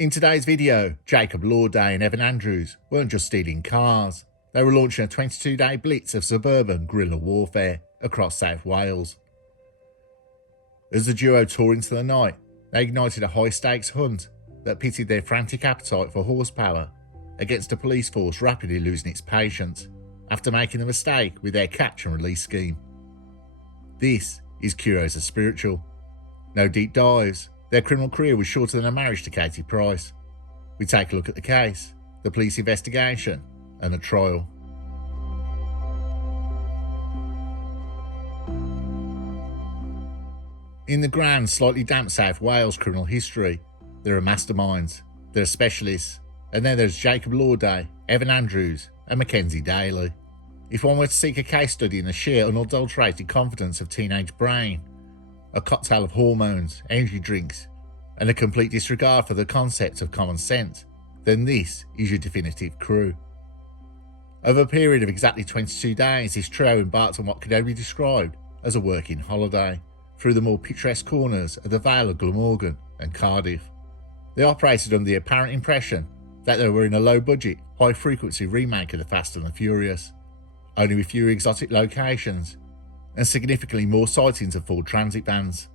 In today's video, Jacob Lawday and Evan Andrews weren't just stealing cars, they were launching a 22-day blitz of suburban guerrilla warfare across South Wales. As the duo tore into the night, they ignited a high-stakes hunt that pitted their frantic appetite for horsepower against a police force rapidly losing its patience after making a mistake with their catch and release scheme. This is Curios&Spiritual. No deep dives. Their criminal career was shorter than a marriage to Katie Price. We take a look at the case, the police investigation, and the trial. In the grand, slightly damp South Wales criminal history, there are masterminds, there are specialists, and then there's Jacob Lawday, Evan Andrews, and Mackenzie Daly. If one were to seek a case study in the sheer unadulterated confidence of teenage brain, a cocktail of hormones, energy drinks, and a complete disregard for the concept of common sense, then this is your definitive crew. Over a period of exactly 22 days, this trio embarked on what could only be described as a working holiday through the more picturesque corners of the Vale of Glamorgan and Cardiff. They operated under the apparent impression that they were in a low-budget, high-frequency remake of the Fast and the Furious, only with fewer exotic locations and significantly more sightings of Ford Transit vans.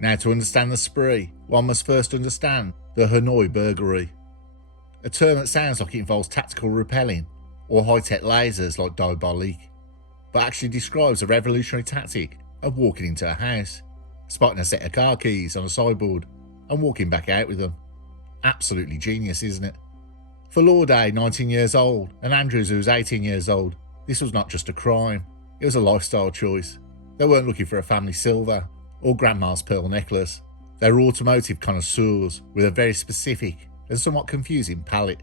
Now, to understand the spree, one must first understand the Hanoi burglary, a term that sounds like it involves tactical rappelling or high-tech lasers like diabolique, but actually describes a revolutionary tactic of walking into a house, spotting a set of car keys on a sideboard, and walking back out with them. Absolutely genius, isn't it? For Lawday, 19 years old, and Andrews, who was 18 years old, this was not just a crime, it was a lifestyle choice. They weren't looking for a family silver or grandma's pearl necklace. They were automotive connoisseurs with a very specific and somewhat confusing palette.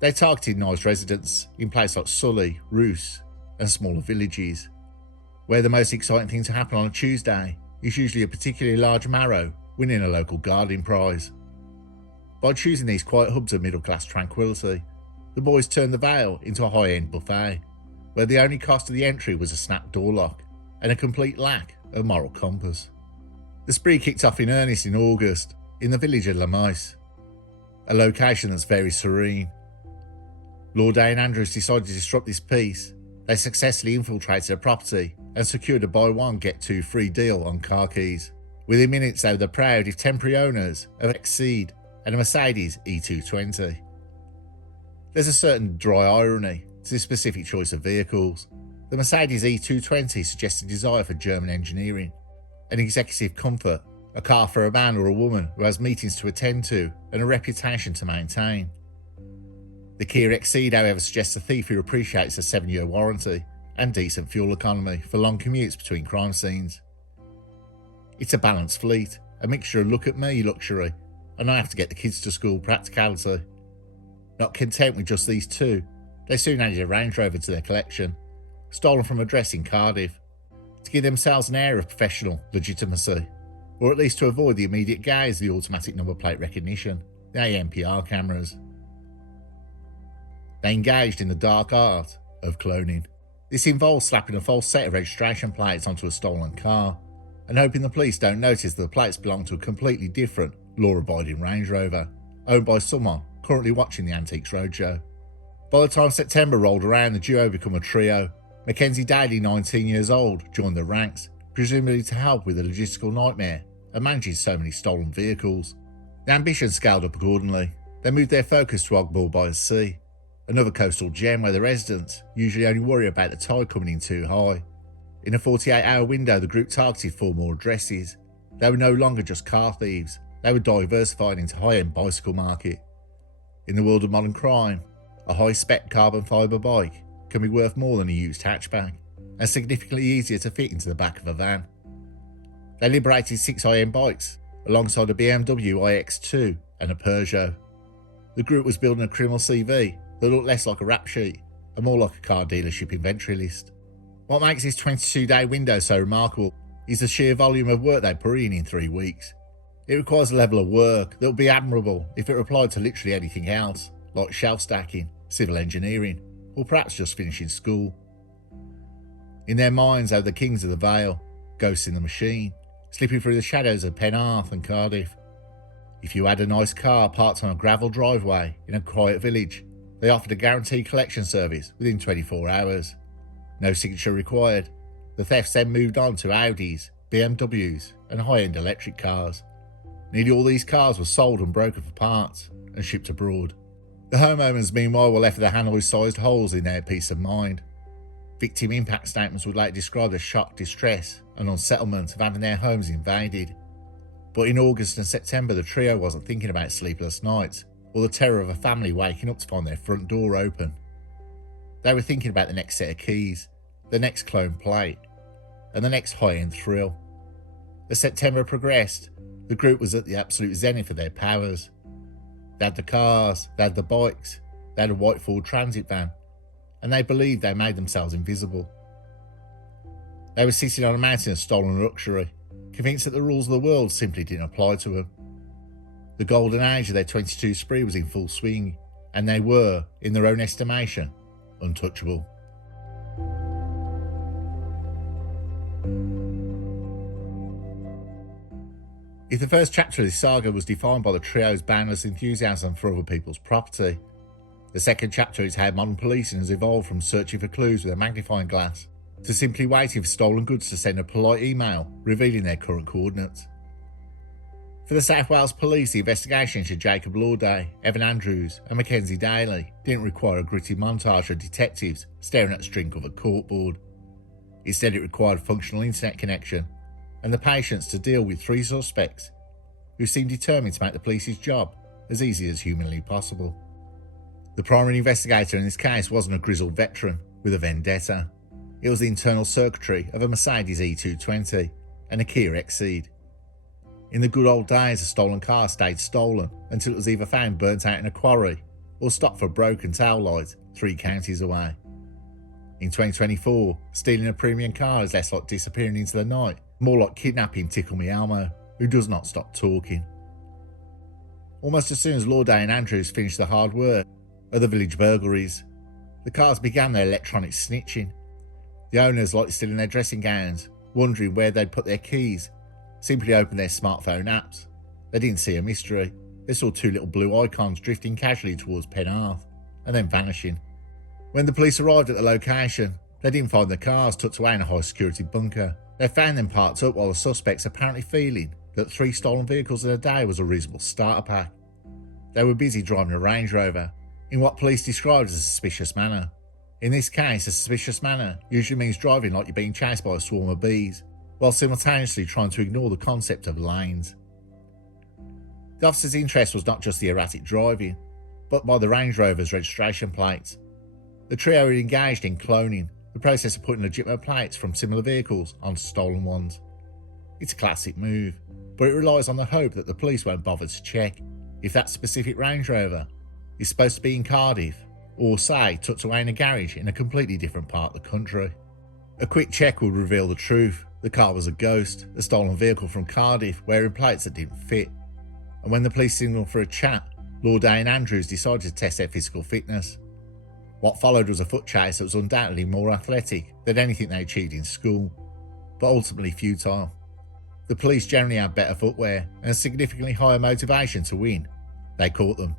They targeted nice residents in places like Sully, Roos, and smaller villages, where the most exciting thing to happen on a Tuesday is usually a particularly large marrow winning a local gardening prize. By choosing these quiet hubs of middle-class tranquility, the boys turned the Vale into a high-end buffet, where the only cost of the entry was a snap door lock and a complete lack of moral compass. The spree kicked off in earnest in August in the village of Lamais, a location that's very serene. Lawday and Andrews decided to disrupt this peace. They successfully infiltrated a property and secured a buy one get two free deal on car keys. Within minutes they were the proud, if temporary owners, of Exceed and a Mercedes E220. There's a certain dry irony to this specific choice of vehicles. The Mercedes E220 suggests a desire for German engineering, an executive comfort, a car for a man or a woman who has meetings to attend to and a reputation to maintain. The Kia Exceed, however, suggests a thief who appreciates a 7-year warranty and decent fuel economy for long commutes between crime scenes. It's a balanced fleet, a mixture of look-at-me luxury and I have to get the kids to school practicality. Not content with just these two, they soon added a Range Rover to their collection, stolen from a address in Cardiff, to give themselves an air of professional legitimacy, or at least to avoid the immediate gaze of the automatic number plate recognition, the ANPR cameras. They engaged in the dark art of cloning. This involves slapping a false set of registration plates onto a stolen car, and hoping the police don't notice that the plates belong to a completely different, law-abiding Range Rover, owned by someone currently watching the Antiques Roadshow. By the time September rolled around, the duo become a trio. Mackenzie Daly, 19 years old, joined the ranks, presumably to help with the logistical nightmare of managing so many stolen vehicles. The ambition scaled up accordingly. They moved their focus to Ogbull by the Sea, another coastal gem where the residents usually only worry about the tide coming in too high. In a 48-hour window, the group targeted 4 more addresses. They were no longer just car thieves, they were diversified into high-end bicycle market. In the world of modern crime, a high-spec carbon fibre bike can be worth more than a used hatchback, and significantly easier to fit into the back of a van. They liberated 6 high-end bikes, alongside a BMW iX2 and a Peugeot. The group was building a criminal CV that looked less like a rap sheet and more like a car dealership inventory list. What makes this 22-day window so remarkable is the sheer volume of work they put in 3 weeks. It requires a level of work that would be admirable if it applied to literally anything else, like shelf stacking, civil engineering, or perhaps just finishing school. In their minds, they were the kings of the Vale, ghosts in the machine, slipping through the shadows of Penarth and Cardiff. If you had a nice car parked on a gravel driveway in a quiet village, they offered a guaranteed collection service within 24 hours. No signature required. The thefts then moved on to Audis, BMWS and high-end electric cars. Nearly all these cars were sold and broken for parts and shipped abroad. The homeowners meanwhile were left with the Hanoi-sized holes in their peace of mind. Victim impact statements would later describe the shock, distress and unsettlement of having their homes invaded. But in August and September, the trio wasn't thinking about sleepless nights or the terror of a family waking up to find their front door open. They were thinking about the next set of keys, the next clone plate, and the next high-end thrill. As September progressed, the group was at the absolute zenith of their powers. They had the cars, they had the bikes, they had a white Ford Transit van, and they believed they made themselves invisible. They were sitting on a mountain of stolen luxury, convinced that the rules of the world simply didn't apply to them. The golden age of their 22 spree was in full swing, and they were, in their own estimation, untouchable. If the first chapter of this saga was defined by the trio's boundless enthusiasm for other people's property, the second chapter is how modern policing has evolved from searching for clues with a magnifying glass to simply waiting for stolen goods to send a polite email revealing their current coordinates. For the South Wales Police, the investigation into Jacob Lawday, Evan Andrews and Mackenzie Daly didn't require a gritty montage of detectives staring at a string of a corkboard. Instead, it required a functional internet connection and the patience to deal with three suspects who seemed determined to make the police's job as easy as humanly possible. The primary investigator in this case wasn't a grizzled veteran with a vendetta. It was the internal circuitry of a Mercedes E220 and a Kia Exceed. In the good old days, a stolen car stayed stolen until it was either found burnt out in a quarry or stopped for a broken tail light 3 counties away. In 2024, stealing a premium car is less like disappearing into the night, more like kidnapping Tickle Me Elmo, who does not stop talking. Almost as soon as Lawday and Andrews finished the hard work of the village burglaries, the cars began their electronic snitching. The owners, likely still in their dressing gowns, wondering where they'd put their keys, simply opened their smartphone apps. They didn't see a mystery. They saw 2 little blue icons drifting casually towards Penarth and then vanishing. When the police arrived at the location, they didn't find the cars tucked away in a high-security bunker. They found them parked up while the suspects apparently feeling that 3 stolen vehicles in a day was a reasonable starter pack. They were busy driving a Range Rover in what police described as a suspicious manner. In this case, a suspicious manner usually means driving like you're being chased by a swarm of bees, while simultaneously trying to ignore the concept of lanes. The officer's interest was not just the erratic driving, but by the Range Rover's registration plates. The trio were engaged in cloning, the process of putting legitimate plates from similar vehicles onto stolen ones. It's a classic move, but it relies on the hope that the police won't bother to check if that specific Range Rover is supposed to be in Cardiff, or say tucked away in a garage in a completely different part of the country. A quick check would reveal the truth. The car was a ghost, a stolen vehicle from Cardiff wearing plates that didn't fit. And when the police signalled for a chat, Lawday and Andrews decided to test their physical fitness. What followed was a foot chase that was undoubtedly more athletic than anything they achieved in school, but ultimately futile. The police generally had better footwear and a significantly higher motivation to win. They caught them.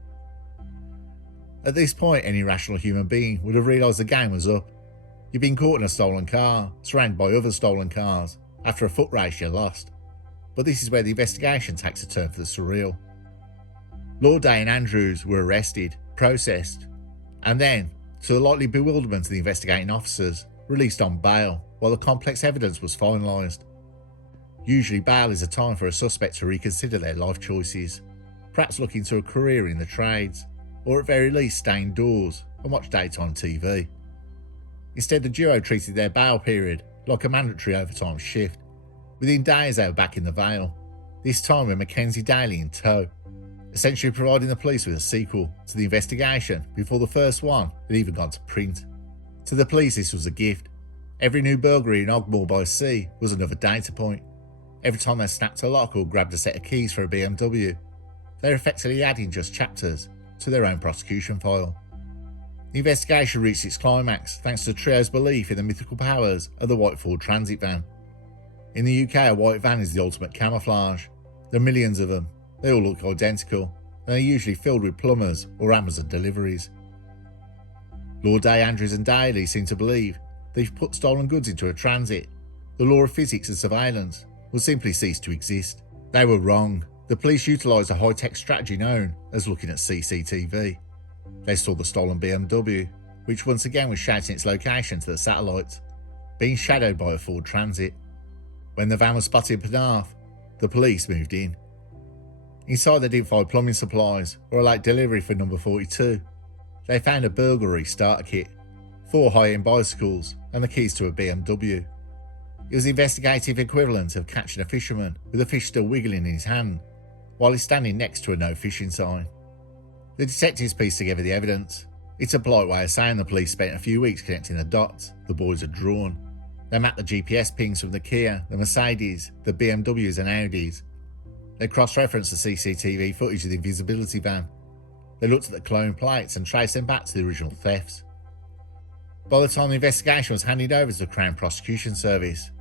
At this point, any rational human being would have realised the game was up. You've been caught in a stolen car, surrounded by other stolen cars. After a foot race, you lost. But this is where the investigation takes a turn for the surreal. Lawday and Andrews were arrested, processed, and then, to the likely bewilderment of the investigating officers, released on bail while the complex evidence was finalised. Usually bail is a time for a suspect to reconsider their life choices, perhaps looking to a career in the trades, or at very least stay indoors and watch daytime TV. Instead, the duo treated their bail period like a mandatory overtime shift. Within days they were back in the Vale, this time with Mackenzie Daly in tow, essentially providing the police with a sequel to the investigation before the first one had even gone to print. To the police this was a gift. Every new burglary in Ogmore by Sea was another data point. Every time they snapped a lock or grabbed a set of keys for a BMW, they were effectively adding just chapters to their own prosecution file. The investigation reached its climax thanks to the trio's belief in the mythical powers of the white Ford Transit van. In the UK, a white van is the ultimate camouflage. There are millions of them, They all look identical, and are usually filled with plumbers or Amazon deliveries. Lawday, Andrews and Daly seem to believe that if you put stolen goods into a transit, the law of physics and surveillance will simply cease to exist. They were wrong. The police utilised a high-tech strategy known as looking at CCTV. They saw the stolen BMW, which once again was shouting its location to the satellites, being shadowed by a Ford Transit. When the van was spotted in Penarth, the police moved in. Inside they didn't find plumbing supplies or a late delivery for number 42. They found a burglary starter kit, 4 high-end bicycles and the keys to a BMW. It was the investigative equivalent of catching a fisherman with a fish still wiggling in his hand while he's standing next to a no fishing sign. The detectives pieced together the evidence. It's a polite way of saying the police spent a few weeks connecting the dots the boys had drawn. They mapped the GPS pings from the Kia, the Mercedes, the BMWs and Audis. They cross-referenced the CCTV footage of the invisibility van. They looked at the clone plates and traced them back to the original thefts. By the time the investigation was handed over to the Crown Prosecution Service,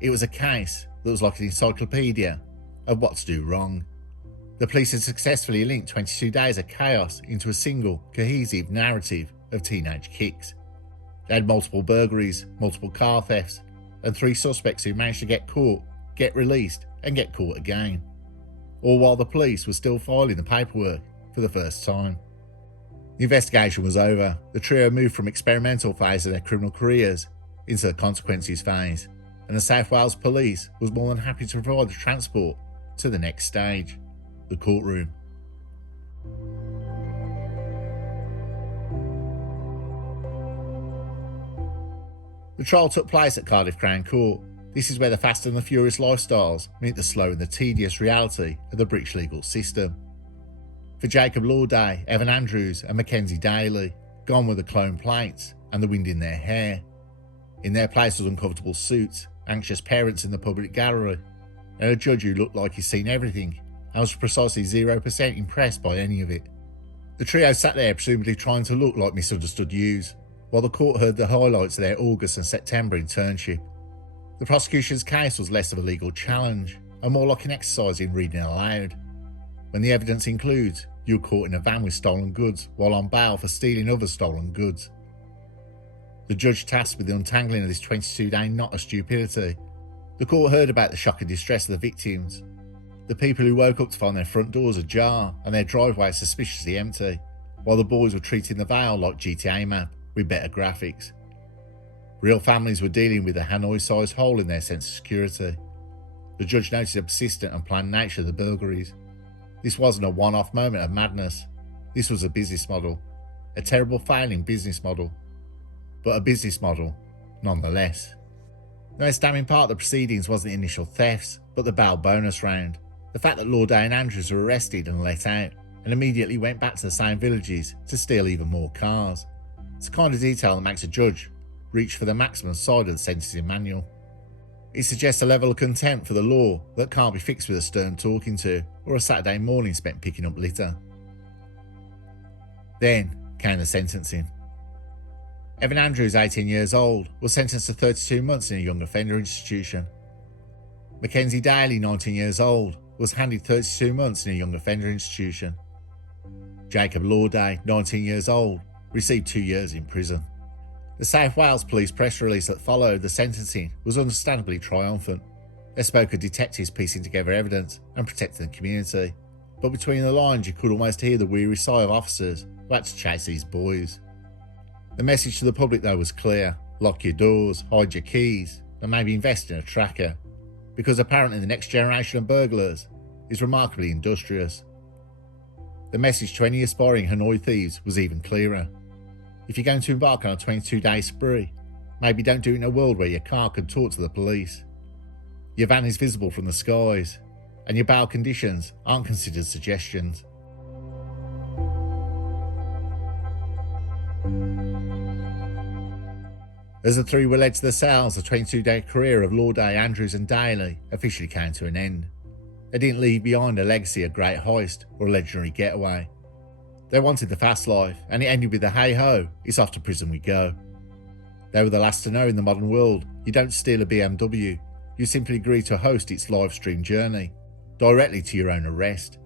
it was a case that was like an encyclopedia of what to do wrong. The police had successfully linked 22 days of chaos into a single, cohesive narrative of teenage kicks. They had multiple burglaries, multiple car thefts, and 3 suspects who managed to get caught, get released, and get caught again. All while the police were still filing the paperwork for the first time. The investigation was over. The trio moved from experimental phase of their criminal careers into the consequences phase, and the South Wales Police was more than happy to provide the transport to the next stage, the courtroom. The trial took place at Cardiff Crown Court. This is where the fast and the furious lifestyles meet the slow and the tedious reality of the British legal system. For Jacob Lawday, Evan Andrews and Mackenzie Daly, gone were the clone plates and the wind in their hair. In their place was uncomfortable suits, anxious parents in the public gallery, and a judge who looked like he'd seen everything and was precisely 0% impressed by any of it. The trio sat there presumably trying to look like misunderstood youths, while the court heard the highlights of their August and September internship. The prosecution's case was less of a legal challenge and more like an exercise in reading aloud. When the evidence includes you were caught in a van with stolen goods while on bail for stealing other stolen goods. The judge tasked with the untangling of this 22-day knot of stupidity. The court heard about the shock and distress of the victims, the people who woke up to find their front doors ajar and their driveway suspiciously empty, while the boys were treating the Vale like GTA map with better graphics. Real families were dealing with a Hanoi-sized hole in their sense of security. The judge noticed the persistent and planned nature of the burglaries. This wasn't a one-off moment of madness. This was a business model, a terrible failing business model, but a business model nonetheless. The most damning part of the proceedings wasn't the initial thefts, but the bail bonus round. The fact that Lawday and Andrews were arrested and let out, and immediately went back to the same villages to steal even more cars. It's the kind of detail that makes a judge reach for the maximum side of the sentencing manual. It suggests a level of contempt for the law that can't be fixed with a stern talking to or a Saturday morning spent picking up litter. Then came the sentencing. Evan Andrews, 18 years old, was sentenced to 32 months in a young offender institution. Mackenzie Daly, 19 years old, was handed 32 months in a young offender institution. Jacob Lawday, 19 years old, received 2 years in prison. The South Wales Police press release that followed the sentencing was understandably triumphant. They spoke of detectives piecing together evidence and protecting the community, but between the lines you could almost hear the weary sigh of officers who had to chase these boys. The message to the public though was clear: lock your doors, hide your keys, and maybe invest in a tracker, because apparently the next generation of burglars is remarkably industrious. The message to any aspiring Hanoi thieves was even clearer. If you're going to embark on a 22-day spree, maybe don't do it in a world where your car can talk to the police. Your van is visible from the skies, and your bail conditions aren't considered suggestions. As the three were led to the cells, the 22-day career of Lawday, Andrews and Daly officially came to an end. They didn't leave behind a legacy of great heist or a legendary getaway. They wanted the fast life, and it ended with the hey-ho, it's off to prison we go. They were the last to know in the modern world you don't steal a BMW, you simply agree to host its live stream journey, directly to your own arrest.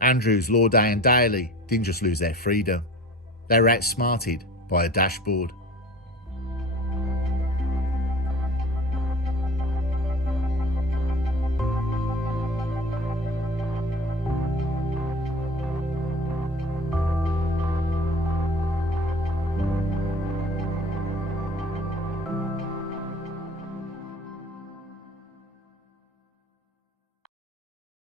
Andrews, Lawday and Daly didn't just lose their freedom. They were outsmarted by a dashboard.